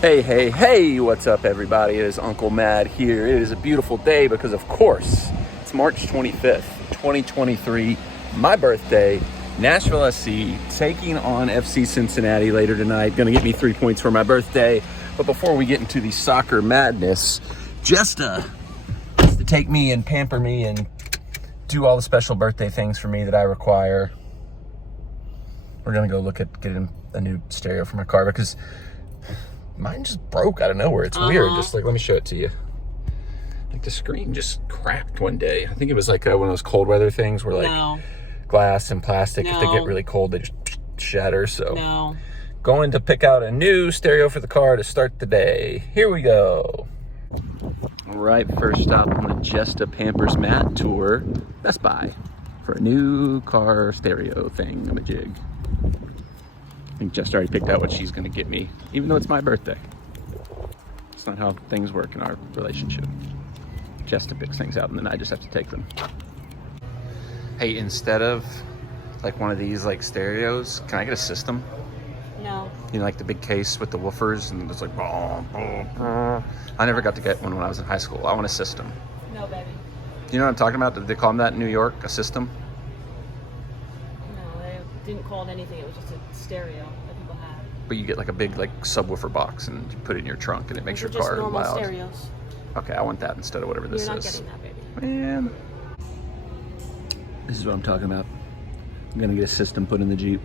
Hey, what's up everybody? It is Uncle Mad here. It is a beautiful day because of course, it's March 25th, 2023, my birthday, Nashville SC taking on FC Cincinnati later tonight. Gonna get me 3 points for my birthday. But before we get into the soccer madness, just to take me and pamper me and do all the special birthday things for me that I require, we're gonna go look at getting a new stereo for my car because mine just broke out of nowhere. It's weird. Just like, let me show it to you. Like the screen just cracked one day. I think it was like one of those cold weather things where like glass and plastic, if they get really cold, they just shatter. So going to pick out a new stereo for the car to start the day. Here we go. All right, first stop on the Just a Pampers Matt tour, Best Buy, for a new car stereo thingamajig. I think Jess already picked out what she's gonna get me, even though it's my birthday. It's not how things work in our relationship. Jess picks things out and then I just have to take them. Hey, instead of like one of these like stereos, can I get a system? No. You know, like the big case with the woofers and it's like, I never got to get one when I was in high school. I want a system. No, baby. You know what I'm talking about? Did they call them that in New York, a system? No, they didn't call it anything. It was just a stereo that people had. But you get like a big like subwoofer box and you put it in your trunk and it makes your just car normal loud. Stereos. Okay, I want that instead of whatever this You're not is. getting that, baby. Man. This is what I'm talking about. I'm gonna get a system put in the Jeep.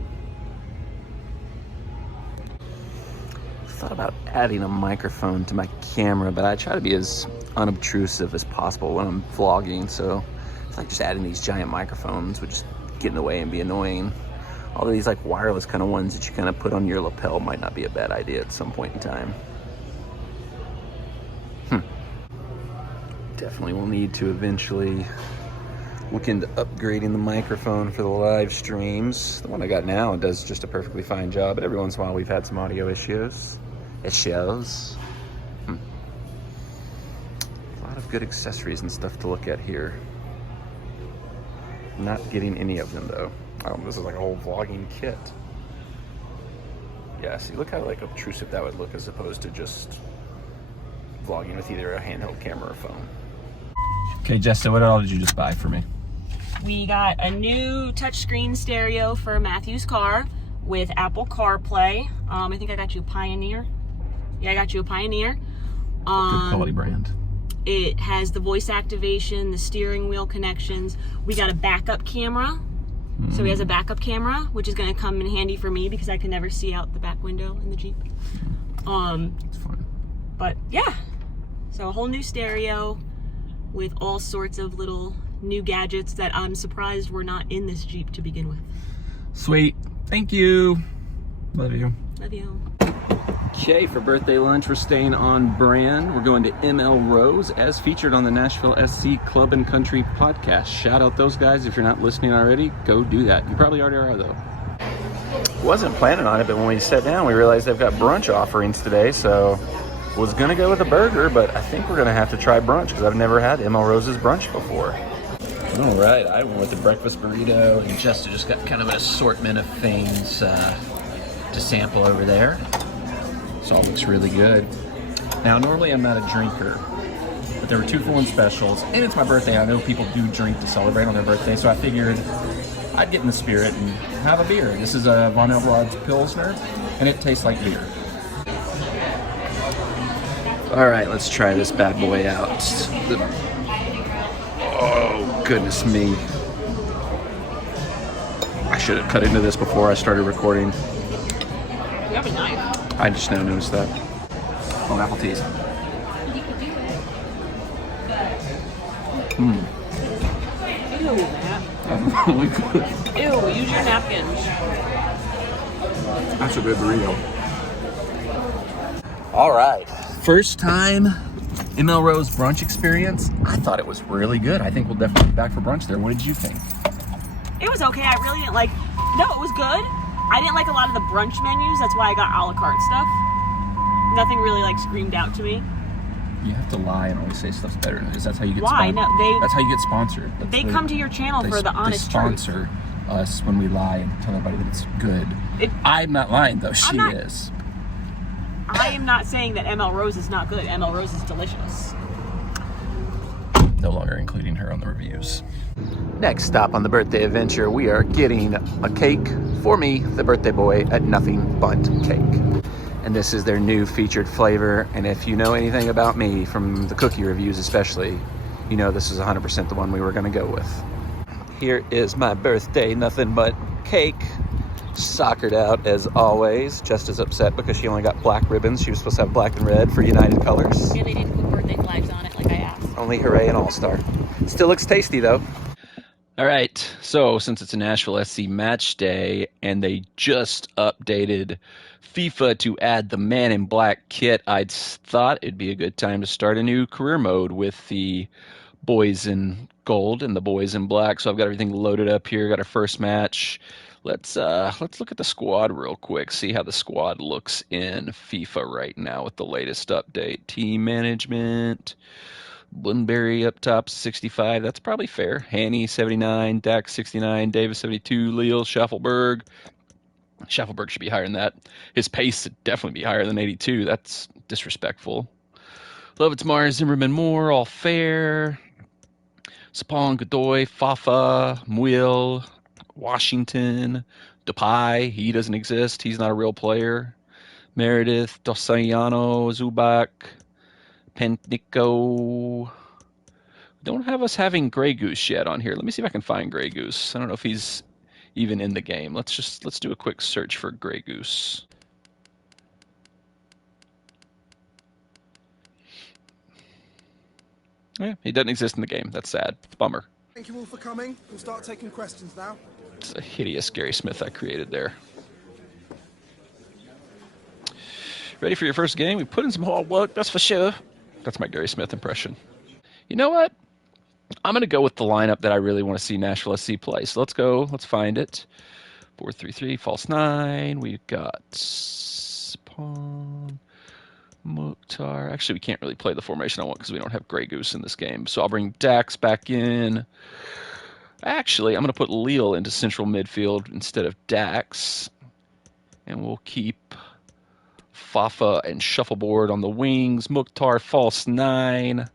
Thought about adding a microphone to my camera, but I try to be as unobtrusive as possible when I'm vlogging, so it's like just adding these giant microphones would just get in the way and be annoying. All of these like wireless kind of ones that you kind of put on your lapel might not be a bad idea at some point in time. Definitely will need to eventually look into upgrading the microphone for the live streams. The one I got now does just a perfectly fine job, but every once in a while we've had some audio issues. A lot of good accessories and stuff to look at here. Not getting any of them though. Oh, this is like a whole vlogging kit. Yeah, see, look how like obtrusive that would look as opposed to just vlogging with either a handheld camera or phone. Okay, Jessica, what all did you just buy for me? We got a new touchscreen stereo for Matthew's car with Apple CarPlay. I think I got you a Pioneer. Yeah, I got you a Pioneer. Good quality brand. It has the voice activation, the steering wheel connections. We got a backup camera. So he has a backup camera, which is going to come in handy for me because I can never see out the back window in the Jeep. It's fun. But yeah, so a whole new stereo with all sorts of little new gadgets that I'm surprised were not in this Jeep to begin with. Sweet. Thank you. Love you. Love you. Okay, for birthday lunch, we're staying on brand. We're going to ML Rose, as featured on the Nashville SC Club and Country podcast. Shout out those guys. If you're not listening already, go do that. You probably already are, though. Wasn't planning on it, but when we sat down, we realized they've got brunch offerings today, so was going to go with a burger, but I think we're going to have to try brunch because I've never had ML Rose's brunch before. All right, I went with the breakfast burrito, and Jessica just got kind of an assortment of things to sample over there. This all looks really good. Now, normally I'm not a drinker, but there were 2-for-1 specials, and it's my birthday. I know people do drink to celebrate on their birthday, so I figured I'd get in the spirit and have a beer. This is a Von Elbrad's Pilsner, and it tastes like beer. All right, let's try this bad boy out. Oh, goodness me. I should have cut into this before I started recording. You have a knife. I just now noticed that. Oh, apple teas. Ew, Matt. Ew, use your napkins. That's a good burrito. All right. First time ML Rose brunch experience. I thought it was really good. I think we'll definitely be back for brunch there. What did you think? It was okay. I really didn't like... No, it was good. I didn't like a lot of the brunch menus. That's why I got a la carte stuff. Nothing really like screamed out to me. You have to lie and always say stuff's better because that's how you get Why? sponsored. No, that's how you get sponsored. They come to your channel for the honest truth. They sponsor us when we lie and tell everybody that it's good. I'm not lying though. She is. I am not saying that ML Rose is not good. ML Rose is delicious. No longer including her on the reviews. Next stop on the birthday adventure, we are getting a cake for me, the birthday boy, at Nothing But Cake. And this is their new featured flavor. And if you know anything about me, from the cookie reviews especially, you know this is 100% the one we were gonna go with. Here is my birthday Nothing But Cake. Soccered out as always, just as upset because she only got black ribbons. She was supposed to have black and red for United colors. Yeah, they didn't put birthday flags on it like I asked. Only hooray and all-star. Still looks tasty though. All right, so since it's a Nashville SC match day and they just updated FIFA to add the Man in Black kit, I thought it'd be a good time to start a new career mode with the boys in gold and the boys in black. So I've got everything loaded up here. Got our first match. Let's look at the squad real quick. See how the squad looks in FIFA right now with the latest update. Team management. Bunbury up top, 65. That's probably fair. Hanny, 79. Dax, 69. Davis, 72. Leal, Schaffelberg. Schaffelberg should be higher than that. His pace should definitely be higher than 82. That's disrespectful. Lovitz, Mars, Zimmerman, Moore, all fair. Sapong, Godoy, Fafa, Muil, Washington, Depay. He doesn't exist. He's not a real player. Meredith, Dosayano, Zubac, Pentnico. Don't have us having Grey Goose yet on here. Let me see if I can find Grey Goose. I don't know if he's even in the game. Let's do a quick search for Grey Goose. Yeah, he doesn't exist in the game. That's sad. Bummer. Thank you all for coming. We'll start taking questions now. It's a hideous Gary Smith I created there. Ready for your first game? We put in some hard work, that's for sure. That's my Gary Smith impression. You know what? I'm going to go with the lineup that I really want to see Nashville SC play. So let's go. Let's find it. 4-3-3, false 9. We've got Spawn, Mukhtar. Actually, we can't really play the formation I want because we don't have Grey Goose in this game. So I'll bring Dax back in. Actually, I'm going to put Leal into central midfield instead of Dax. And we'll keep Fafa and Shuffleboard on the wings. Mukhtar, false 9.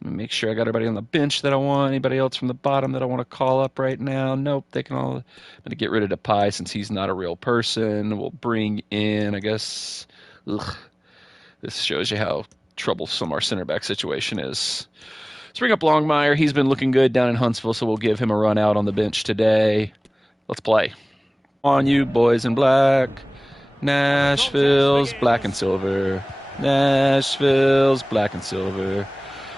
Let me make sure I got everybody on the bench that I want. Anybody else from the bottom that I want to call up right now? Nope, they can all... I'm going to get rid of Depay since he's not a real person. We'll bring in, I guess... Ugh. This shows you how troublesome our center back situation is. Let's bring up Longmire. He's been looking good down in Huntsville, so we'll give him a run out on the bench today. Let's play. On you, boys in black. Nashville's black and silver. Nashville's black and silver.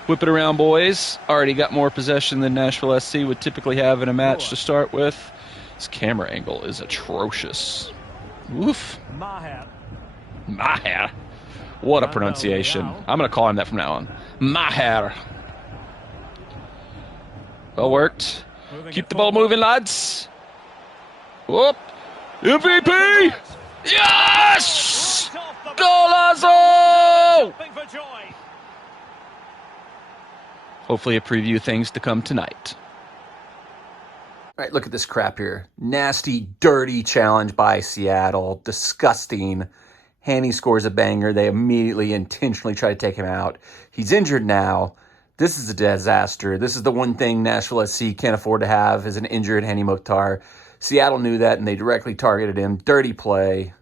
Whip it around, boys. Already got more possession than Nashville SC would typically have in a match to start with. This camera angle is atrocious. Oof. Maher. What a pronunciation. I'm going to call him that from now on. Maher. Well worked. Keep the ball moving, lads. Whoop. MVP! Yes! Golazo! Hopefully a preview of things to come tonight. All right, look at this crap here. Nasty, dirty challenge by Seattle. Disgusting. Haney scores a banger. They immediately intentionally try to take him out. He's injured now. This is a disaster. This is the one thing Nashville SC can't afford to have is an injured Haney Mukhtar. Seattle knew that, and they directly targeted him. Dirty play.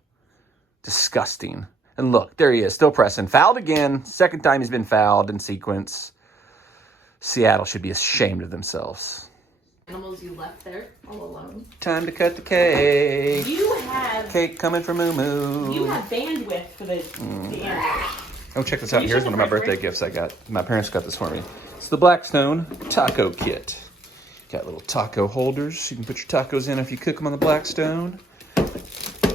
Disgusting. And look, there he is, still pressing. Fouled again. Second time he's been fouled in sequence. Seattle should be ashamed of themselves. Animals you left there all alone. Time to cut the cake. You have cake coming from Moo Moo. You have bandwidth for the animals. Oh, check this out. Here's one of my birthday gifts I got. My parents got this for me. It's the Blackstone Taco Kit. Got little taco holders. You can put your tacos in if you cook them on the Blackstone.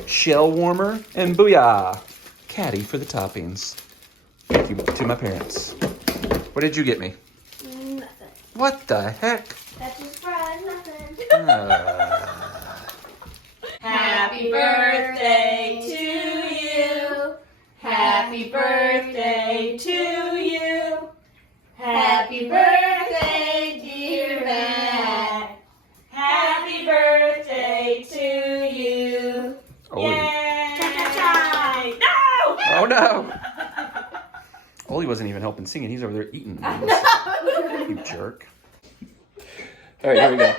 Shell warmer. And booyah! Caddy for the toppings. Thank you to my parents. What did you get me? Nothing. What the heck? That's just fried nothing. Happy birthday to you. Happy birthday to you. Happy birthday, dear Matt. Happy birthday to you. Oh. Yay! No! Oh no! Oli wasn't even helping singing. He's over there eating. You jerk. All right, here we go.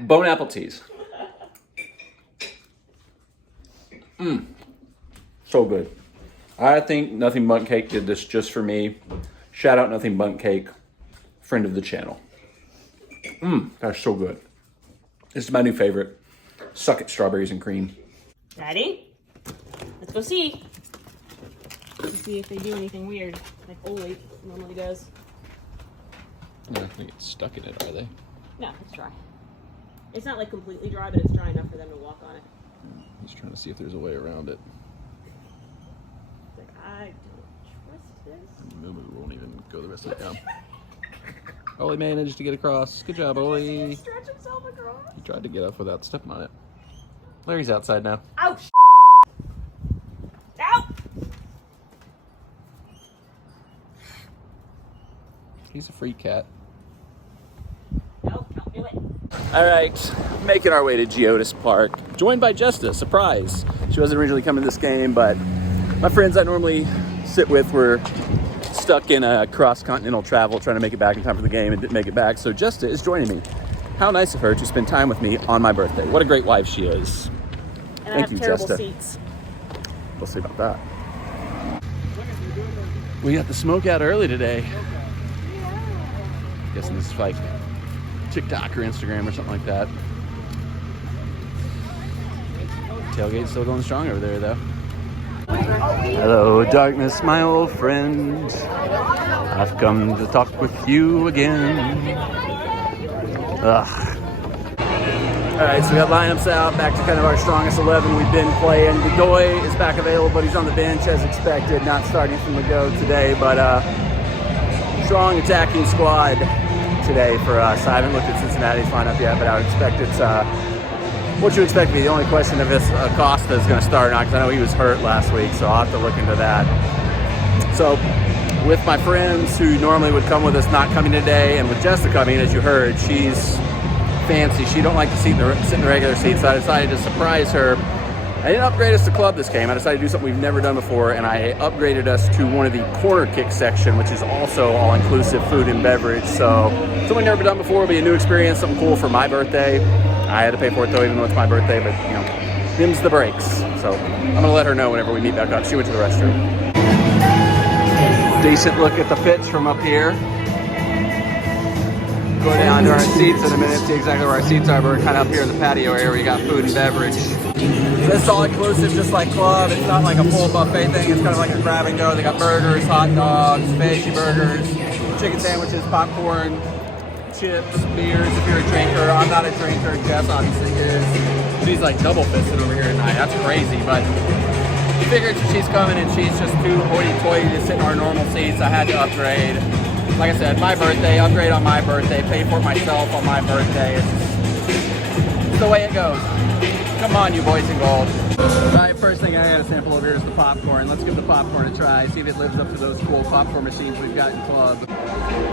Bone apple teas. So good. I think Nothing Bundt Cake did this just for me. Shout out Nothing Bundt Cake, friend of the channel. That's so good. This is my new favorite. Suck it, strawberries and cream. Ready? Let's go see. Let's see if they do anything weird, like Oli normally does. I don't think it's stuck in it, are they? No, it's dry. It's not like completely dry, but it's dry enough for them to walk on it. He's trying to see if there's a way around it. It's like, I don't trust this. Moo won't even go the rest of the time. Oli managed to get across. Good job, Oli. Stretch himself across. He tried to get up without stepping on it. Larry's outside now. Ouch! Ow! He's a free cat. Nope, don't do it. All right, making our way to Geodis Park, joined by Jesta, surprise. She wasn't originally coming to this game, but my friends I normally sit with were stuck in a cross-continental travel trying to make it back in time for the game and didn't make it back, so Jesta is joining me. How nice of her to spend time with me on my birthday. What a great wife she is. And Thank I you, have terrible Jesta. seats. We'll see about that. We got the smoke out early today. Guessing this is like TikTok or Instagram or something like that. Tailgate's still going strong over there, though. Hello, darkness, my old friend. I've come to talk with you again. Ugh. All right, so we got lineups out, back to kind of our strongest 11 we've been playing. Godoy is back available, but he's on the bench as expected, not starting from the go today, but strong attacking squad today for us. I haven't looked at Cincinnati's lineup yet, but I would expect it's what you expect to be. The only question if Acosta is going to start or not, because I know he was hurt last week, so I'll have to look into that. So with my friends who normally would come with us not coming today, and with Jessica coming, as you heard, she's fancy. She don't like to sit in the regular seats, so I decided to surprise her. I didn't upgrade us to club this game. I decided to do something we've never done before, and I upgraded us to one of the corner kick section, which is also all-inclusive food and beverage. So something we've never done before, will be a new experience, something cool for my birthday. I had to pay for it though, even though it's my birthday, but you know, them's the breaks. So I'm gonna let her know whenever we meet back up. She went to the restroom. Decent look at the pitch from up here. Go down to our seats in a minute, see exactly where our seats are, but we're kind of up here in the patio area where you got food and beverage. This is all inclusive, just like club. It's not like a full buffet thing. It's kind of like a grab and go. They got burgers, hot dogs, veggie burgers, chicken sandwiches, popcorn, chips, beers if you're a drinker. I'm not a drinker. Jess obviously is. She's like double fisted over here tonight. That's crazy, but we figured she's coming and she's just too hoity-toity to sit in our normal seats. I had to upgrade. Like I said, my birthday, upgrade on my birthday, pay for it myself on my birthday. It's the way it goes. Come on, you boys in gold. All right, first thing I got to sample over here is the popcorn. Let's give the popcorn a try, see if it lives up to those cool popcorn machines we've got in club.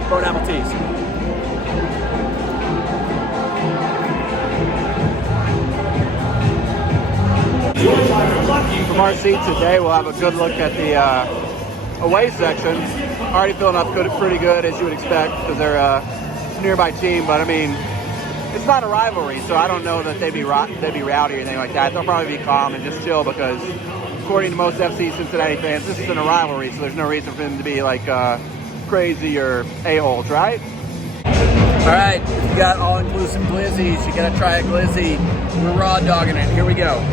Bone apple teas. From our seat today, we'll have a good look at the away section. Already filling up pretty good, as you would expect, because they're a nearby team. But I mean, it's not a rivalry, so I don't know that they'd be rowdy or anything like that. They'll probably be calm and just chill because, according to most FC Cincinnati fans, this isn't a rivalry, so there's no reason for them to be like crazy or a-holes, right? All right, if you got all-inclusive glizzies, you gotta try a glizzy. We're raw dogging it. Here we go.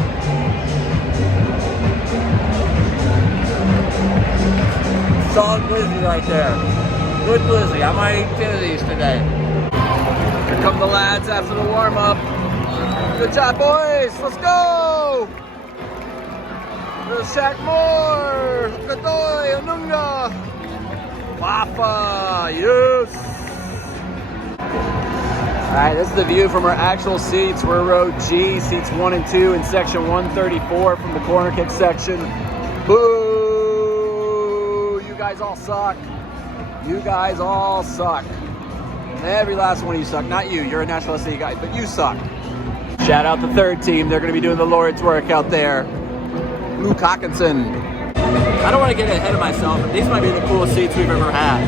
Solid glizzy right there. Good glizzy. I might eat 10 of these today. Here come the lads after the warm-up. Good job, boys. Let's go. There's Shaq Moore. Godoy, Anunga. Wafa. Yes. All right, this is the view from our actual seats. We're row G, seats 1 and 2 in section 134 from the corner kick section. Boo! You guys all suck. You guys all suck. Every last one of you suck. Not you. You're a Nashville SC guy, but you suck. Shout out the third team. They're going to be doing the Lord's work out there. Luke Hawkinson. I don't want to get ahead of myself, but these might be the coolest seats we've ever had.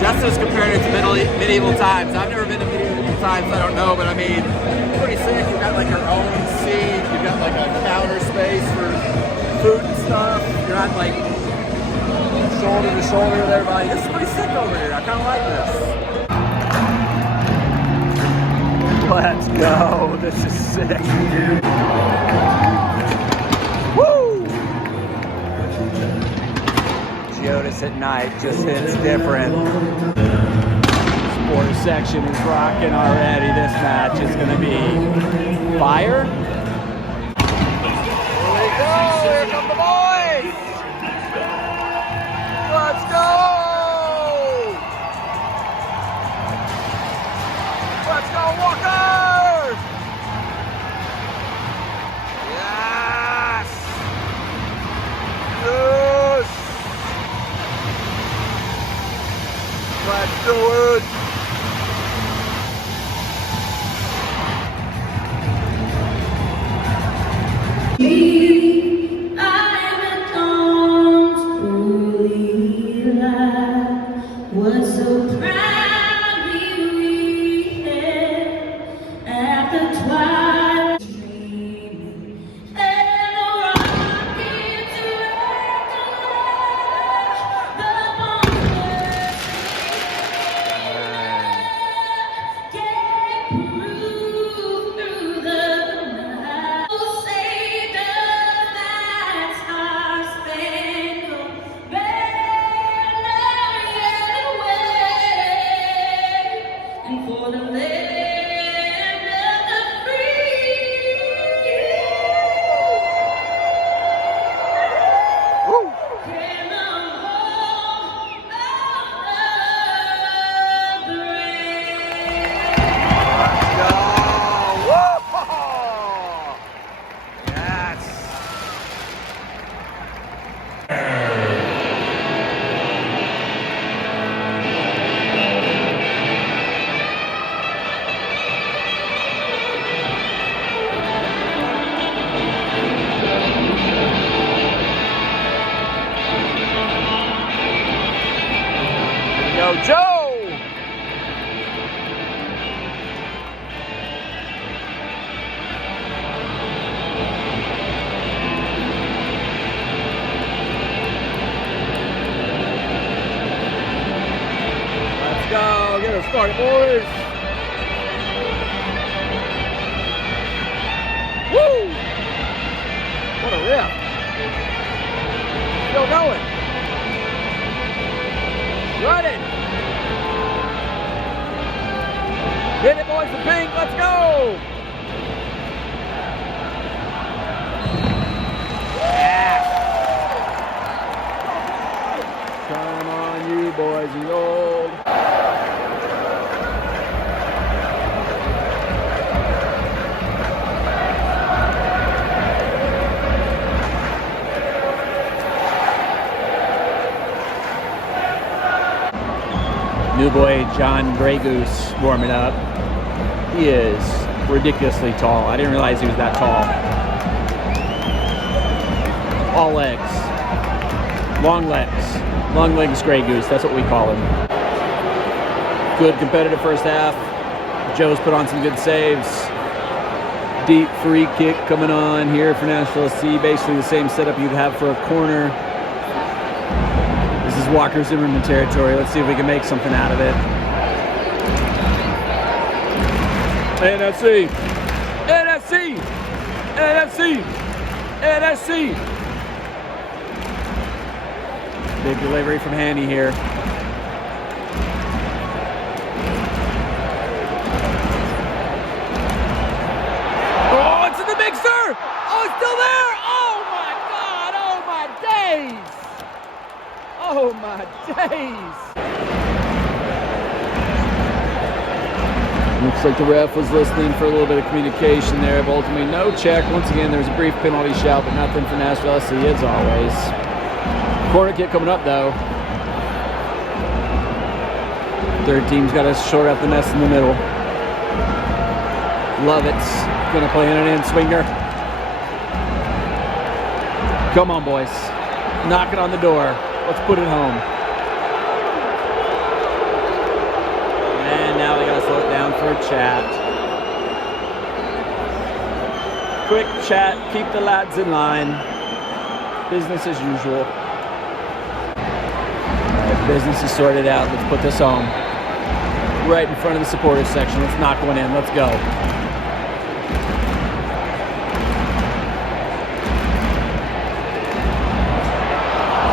Justice compared it to medieval times. I've never been to medieval times, I don't know, but I mean, pretty sick. You've got like your own seat, you've got like a counter space for food and stuff. You're not like shoulder to shoulder with everybody. This is pretty sick over here. I kind of like this. Let's go. This is sick. Woo! Geodis at night just hits different. Quarter section is rocking already. This match is going to be fire. Here we go. Here come the boys. Let's go. Let's go, Walker. Yes. Yes. Let's do it. Was so proudly we had at the twilight dreaming, and the rockets erected the bonfire gave proof through the night. Oh, saved us, that's our spangled and for the land of the free. Woo. Came the home of the brave. Let's go. Woo. Yes. Yo, Joe! Let's go, get us started, boys! Woo! What a rip! Still going! Running! Hit it, boys, the pink, let's go! Yeah! Come on, you boys and gold. New boy John Grey Goose warming up. He is ridiculously tall. I didn't realize he was that tall. All legs. Long legs. Long legs Grey Goose, that's what we call him. Good competitive first half. Joe's put on some good saves. Deep free kick coming on here for Nashville SC. Basically the same setup you'd have for a corner. This is Walker Zimmerman territory. Let's see if we can make something out of it. NFC! NFC! NFC! NFC! Big delivery from Handy here. Oh, it's in the mixer! Oh, it's still there! Oh my God! Oh my days! Oh my days! Looks like the ref was listening for a little bit of communication there, but ultimately no check. Once again, there's a brief penalty shout, but nothing for Nashville SC as always. Corner kick coming up though. Third team's got to short up the mess in the middle. Lovett's gonna play in an in swinger. Come on, boys. knocking on the door. Let's put it home. And now they gotta slow it down for a chat. Quick chat, keep the lads in line. Business as usual. Alright, business is sorted out. Let's put this home. Right in front of the supporters section. Let's knock one in. Let's go.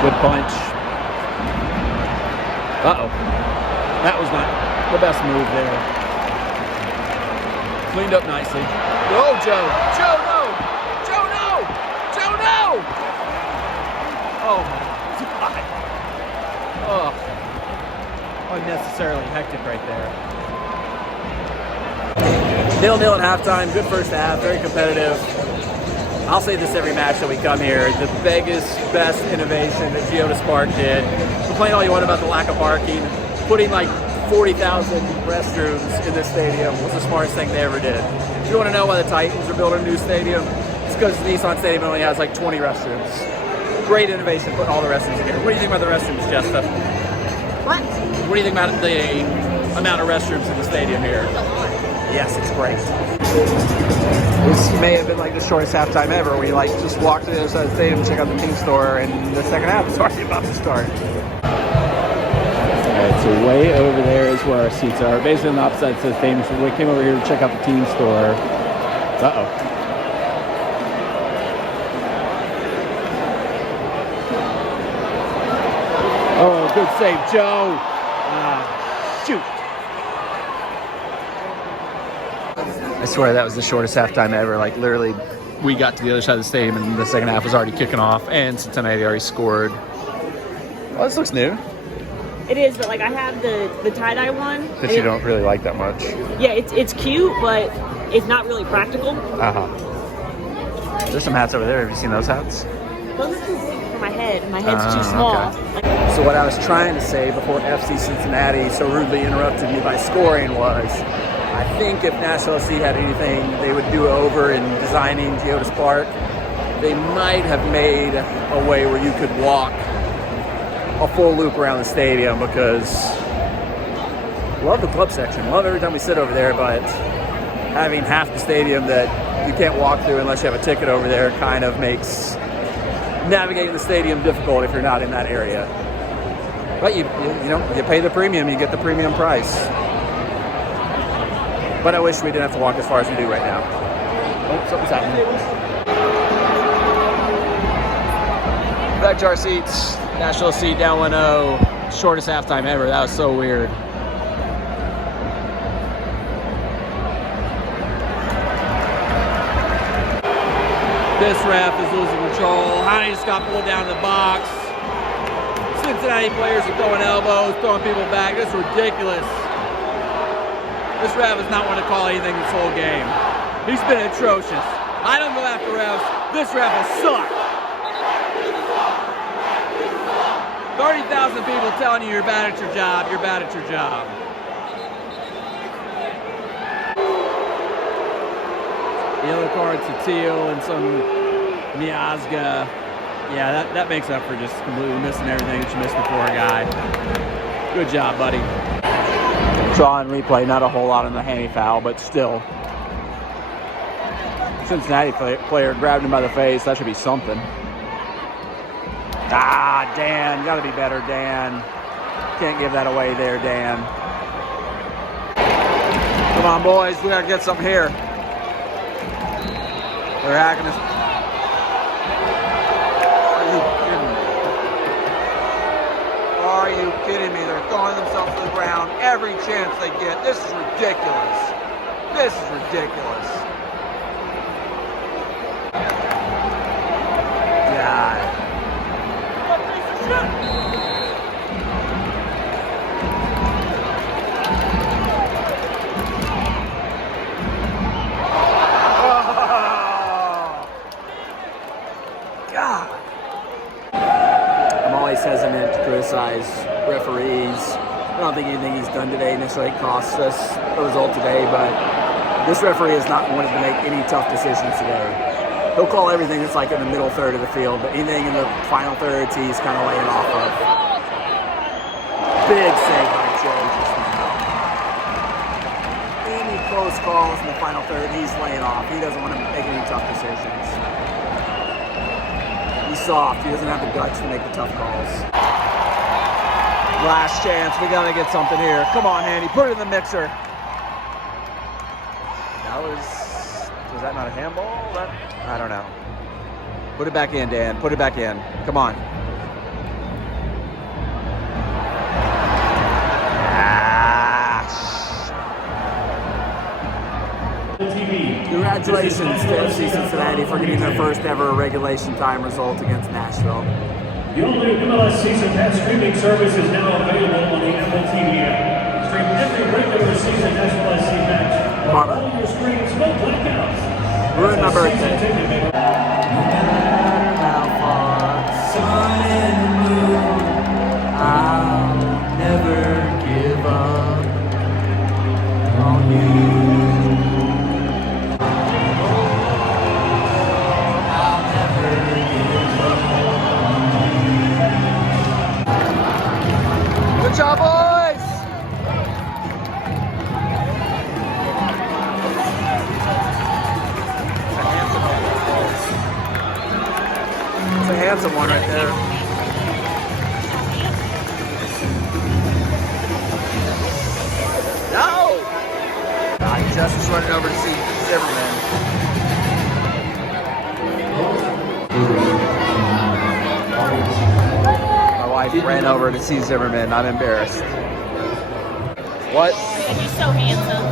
Good punch. Uh-oh. That was not the best move there. Cleaned up nicely. Oh, Joe. Joe, no! Joe, no! Joe, no! Oh, my God. Oh. Unnecessarily hectic right there. 0-0 at halftime. Good first half. Very competitive. I'll say this every match that we come here. The biggest, best innovation that Geodis Park did. Complain all you want about the lack of parking. Putting like 40,000 restrooms in this stadium was the smartest thing they ever did. If you want to know why the Titans are building a new stadium, it's because the Nissan Stadium only has like 20 restrooms. Great innovation, putting all the restrooms in here. What do you think about the restrooms, Jessica? What? What do you think about the amount of restrooms in the stadium here? Yes, it's great. This may have been like the shortest halftime ever, where you like just walk to the other side of the stadium and check out the team store, and the second half is already about to start. Alright, so way over there is where our seats are. Basically on the opposite side of the stadium. So we came over here to check out the team store. Uh-oh. Oh, good save, Joe. Shoot. I swear that was the shortest halftime ever. Like literally, we got to the other side of the stadium and the second half was already kicking off, and Cincinnati already scored. Oh, this looks new. It is, but like I have the tie-dye one. That you don't really like that much. Yeah, it's cute, but it's not really practical. Uh-huh. There's some hats over there. Have you seen those hats? Those are too big for my head. My head's too small. Okay. So what I was trying to say before FC Cincinnati so rudely interrupted me by scoring was, I think if Nashville SC had anything they would do over in designing Geodis Park, they might have made a way where you could walk a full loop around the stadium, because love the club section. Love every time we sit over there, but having half the stadium that you can't walk through unless you have a ticket over there kind of makes navigating the stadium difficult if you're not in that area. But you know, you pay the premium, you get the premium price. But I wish we didn't have to walk as far as we do right now. Oh, something's happening. Back to our seats. Nashville SC down 1-0. Shortest halftime ever. That was so weird. This ref is losing control. Honey just got pulled down the box. Cincinnati players are throwing elbows, throwing people back. This is ridiculous. This ref does not want to call anything this whole game. He's been atrocious. I don't go after refs. This ref has sucked. 30,000 people telling you you're bad at your job. You're bad at your job. Yellow card to Teal and some Miazga. Yeah, that makes up for just completely missing everything that you missed before, guy. Good job, buddy. Draw and replay, not a whole lot on the handy foul, but still. Cincinnati player grabbed him by the face. That should be something. Ah, Dan. You gotta be better, Dan. Can't give that away there, Dan. Come on, boys. We gotta get something here. They're hacking us. Are you kidding me? They're throwing themselves to the ground every chance they get. This is ridiculous. This is ridiculous. God. God. I'm always hesitant to criticize referees. I don't think anything he's done today necessarily costs us a result today, but this referee is not wanting to make any tough decisions today. He'll call everything that's like in the middle third of the field, but anything in the final thirds, he's kind of laying off of. Big save by Joe just now. Any close calls in the final third, he's laying off. He doesn't want to make any tough decisions. He's soft. He doesn't have the guts to make the tough calls. Last chance. We got to get something here. Come on, Andy. Put it in the mixer. That was that not a handball? I don't know. Put it back in, Dan. Put it back in. Come on. Congratulations to FC Cincinnati for getting their first ever regulation time result against Nashville. The all-new MLS season pass streaming service is now available on the Apple TV app. Stream every regular season MLS match. Barbara. All your screens, no blackouts. Ruined my birthday. I'll never give up on you. Good job, boys! It's a handsome one right there. No! Justin's running over to see Zimmerman. My wife ran over to see Zimmerman. I'm embarrassed. What? He's so handsome.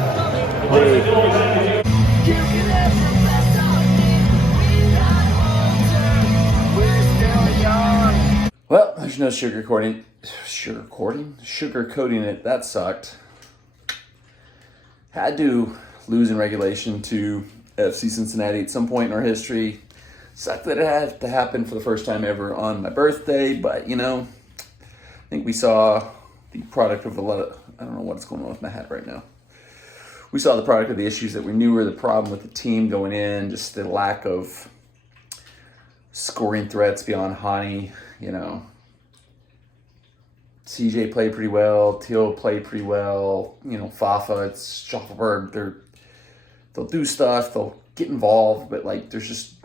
Well, there's no sugarcoating it. That sucked. Had to lose in regulation to FC Cincinnati at some point in our history. Sucked that it had to happen for the first time ever on my birthday, but you know, I think we saw the product of a lot of, I don't know what's going on with my hat right now. We saw the product of the issues that we knew were the problem with the team going in, just the lack of scoring threats beyond Hani, you know. CJ played pretty well, Teal played pretty well, you know, Fafa, it's Schaffelberg, they'll do stuff, they'll get involved, but like there's just,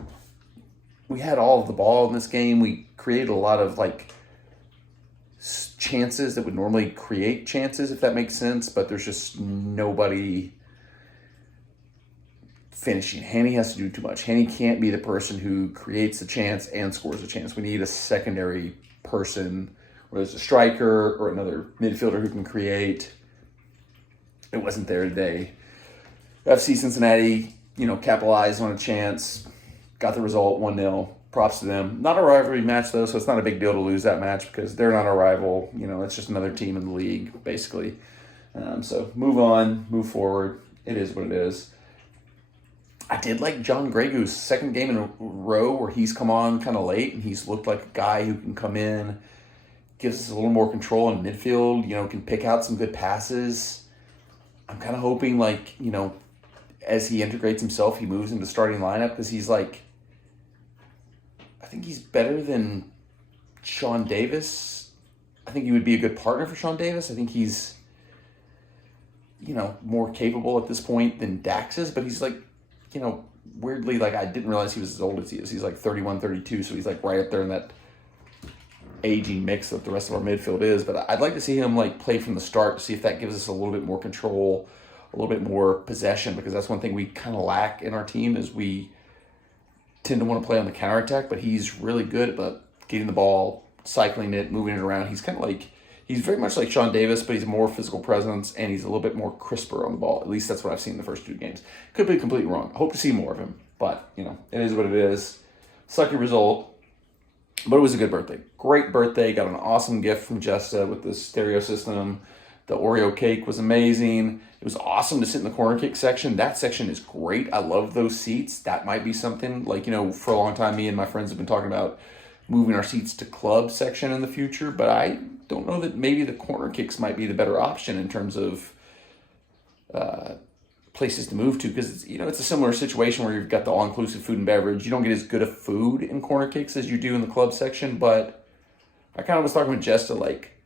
we had all of the ball in this game. We created a lot of like chances that would normally create chances, if that makes sense, but there's just nobody finishing. Hanny has to do too much. Hanny can't be the person who creates a chance and scores a chance. We need a secondary person, whether it's a striker or another midfielder who can create. It wasn't there today. FC Cincinnati, you know, capitalized on a chance, got the result 1-0. Props to them. Not a rivalry match though, so it's not a big deal to lose that match because they're not a rival. You know, it's just another team in the league, basically. So move on, move forward. It is what it is. I did like John Gregu's second game in a row where he's come on kind of late and he's looked like a guy who can come in, gives us a little more control in midfield, you know, can pick out some good passes. I'm kind of hoping, like, you know, as he integrates himself, he moves into starting lineup because he's like, I think he's better than Sean Davis. I think he would be a good partner for Sean Davis. I think he's, you know, more capable at this point than Dax is, but he's like, you know, weirdly, like I didn't realize he was as old as he is. He's like 31, 32, so he's like right up there in that aging mix that the rest of our midfield is. But I'd like to see him like play from the start to see if that gives us a little bit more control, a little bit more possession, because that's one thing we kind of lack in our team is we tend to want to play on the counterattack, but he's really good about getting the ball, cycling it, moving it around. He's kind of like, he's very much like Sean Davis, but he's more physical presence and he's a little bit more crisper on the ball. At least that's what I've seen in the first two games. Could be completely wrong. I hope to see more of him, but you know, it is what it is. Sucky result, but it was a good birthday. Great birthday. Got an awesome gift from Jessa with the stereo system. The Oreo cake was amazing. It was awesome to sit in the corner kick section. That section is great. I love those seats. That might be something, like, you know, for a long time, me and my friends have been talking about moving our seats to club section in the future, but I don't know that maybe the corner kicks might be the better option in terms of places to move to, because it's a similar situation where you've got the all-inclusive food and beverage. You don't get as good of food in corner kicks as you do in the club section, but I kind of was talking with Jesta, like,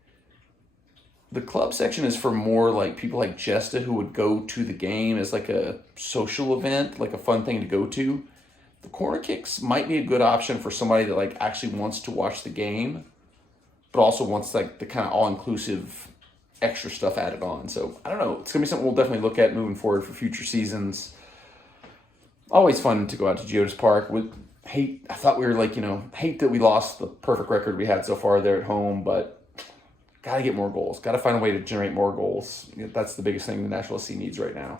the club section is for more like people like Jesta who would go to the game as like a social event, like a fun thing to go to. The corner kicks might be a good option for somebody that like actually wants to watch the game, but also wants like the kind of all-inclusive extra stuff added on. So I don't know. It's gonna be something we'll definitely look at moving forward for future seasons. Always fun to go out to Geodis Park. I thought we were like, hate that we lost the perfect record we had so far there at home, but gotta get more goals. Gotta find a way to generate more goals. That's the biggest thing the Nashville SC needs right now.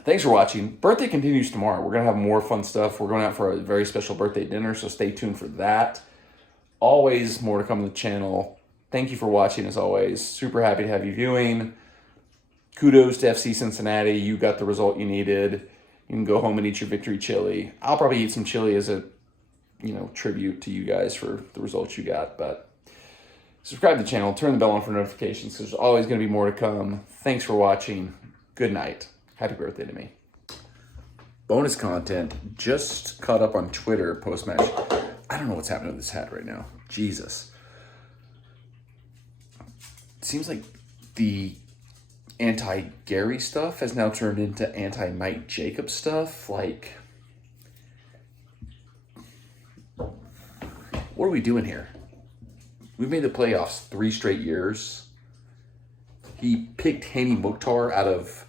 Thanks for watching. Birthday continues tomorrow. We're gonna have more fun stuff. We're going out for a very special birthday dinner, so stay tuned for that. Always more to come to the channel. Thank you for watching as always. Super happy to have you viewing. Kudos to FC Cincinnati. You got the result you needed. You can go home and eat your victory chili. I'll probably eat some chili as a, tribute to you guys for the results you got. But subscribe to the channel. Turn the bell on for notifications because there's always going to be more to come. Thanks for watching. Good night. Happy birthday to me. Bonus content. Just caught up on Twitter post-match. I don't know what's happening with this hat right now. Jesus. It seems like the anti-Gary stuff has now turned into anti-Mike Jacobs stuff. Like, what are we doing here? We've made the playoffs 3 straight years. He picked Hani Mukhtar out of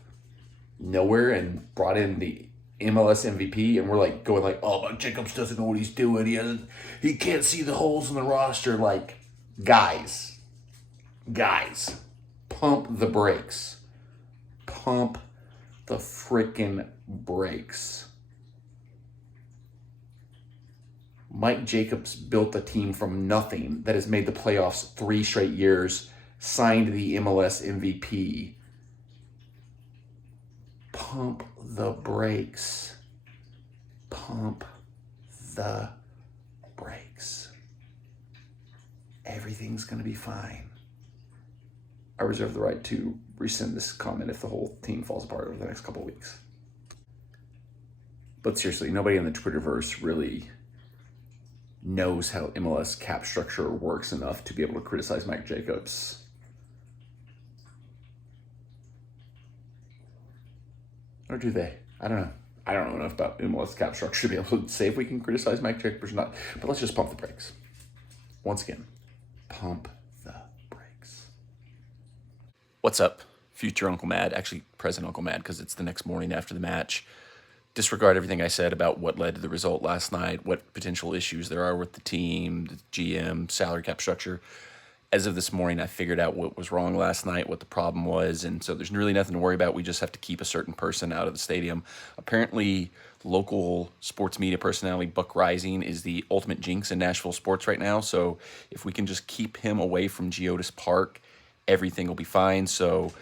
nowhere and brought in the MLS MVP, and we're like going like, oh, but Jacobs doesn't know what he's doing. He can't see the holes in the roster. Like, guys, pump the brakes. Pump the freaking brakes. Mike Jacobs built a team from nothing that has made the playoffs 3 straight years, signed the MLS MVP. Pump the brakes. Pump the brakes. Everything's going to be fine. I reserve the right to rescind this comment if the whole team falls apart over the next couple of weeks. But seriously, nobody in the Twitterverse really knows how MLS cap structure works enough to be able to criticize Mike Jacobs. Or do they? I don't know. I don't know enough about MLS cap structure to be able to say if we can criticize Mike Jacobs or not. But let's just pump the brakes. Once again, pump the brakes. What's up? Future Uncle Mad. Actually, present Uncle Mad, because it's the next morning after the match. Disregard everything I said about what led to the result last night, what potential issues there are with the team, the GM, salary cap structure. As of this morning, I figured out what was wrong last night, what the problem was, and so there's really nothing to worry about. We just have to keep a certain person out of the stadium. Apparently, local sports media personality Buck Rising is the ultimate jinx in Nashville sports right now, so if we can just keep him away from Geodis Park, everything will be fine. So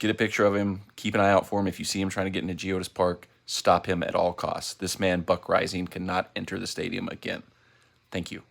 get a picture of him, keep an eye out for him. If you see him trying to get into Geodis Park, stop him at all costs. This man, Buck Rising, cannot enter the stadium again. Thank you.